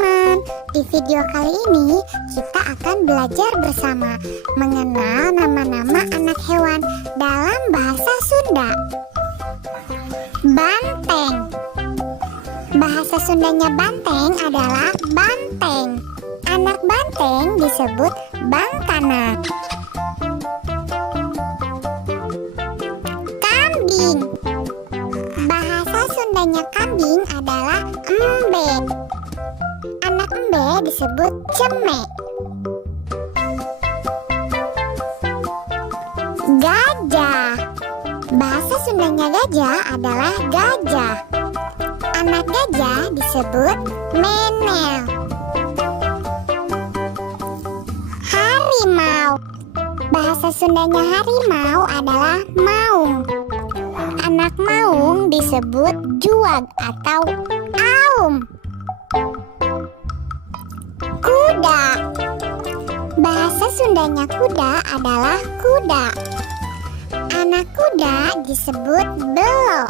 teman-teman, di video kali ini kita akan belajar bersama mengenal nama-nama anak hewan dalam bahasa Sunda. Banteng. Bahasa Sundanya banteng adalah banteng. Anak banteng disebut bangkanak. Kambing. Bahasa Sundanya kambing adalah embe. Anak embe disebut ceme. Gajah. Bahasa Sundanya gajah adalah gajah. Anak gajah disebut menel. Harimau. Bahasa Sundanya harimau adalah maung. Anak maung disebut juag atau aum. Kuda. Bahasa Sundanya kuda adalah kuda. Anak kuda disebut belo.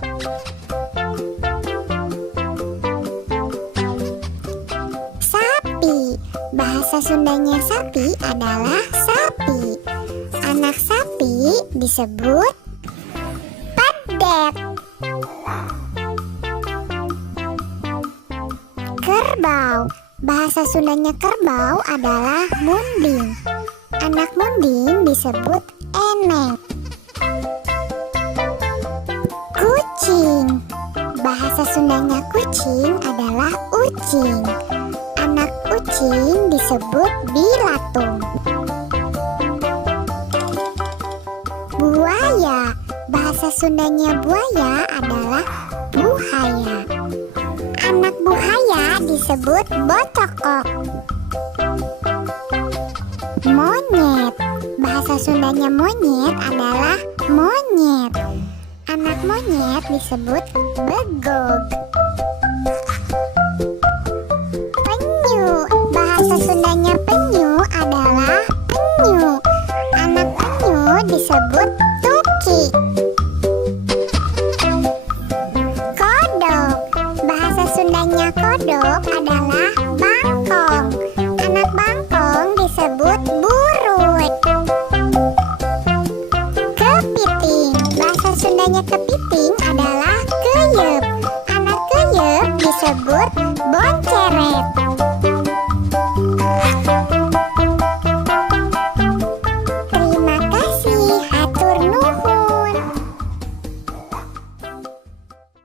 Sapi. Bahasa Sundanya sapi adalah sapi. Anak sapi disebut pedek. Kerbau. Bahasa Sundanya kerbau adalah munding. Anak munding disebut eneng. Kucing. Bahasa Sundanya kucing adalah ucing. Anak kucing disebut bilatung. Buaya. Bahasa Sundanya buaya adalah buhaya. Anak buhaya disebut bocokok. Monyet. Bahasa Sundanya monyet adalah monyet. Anak monyet disebut begog.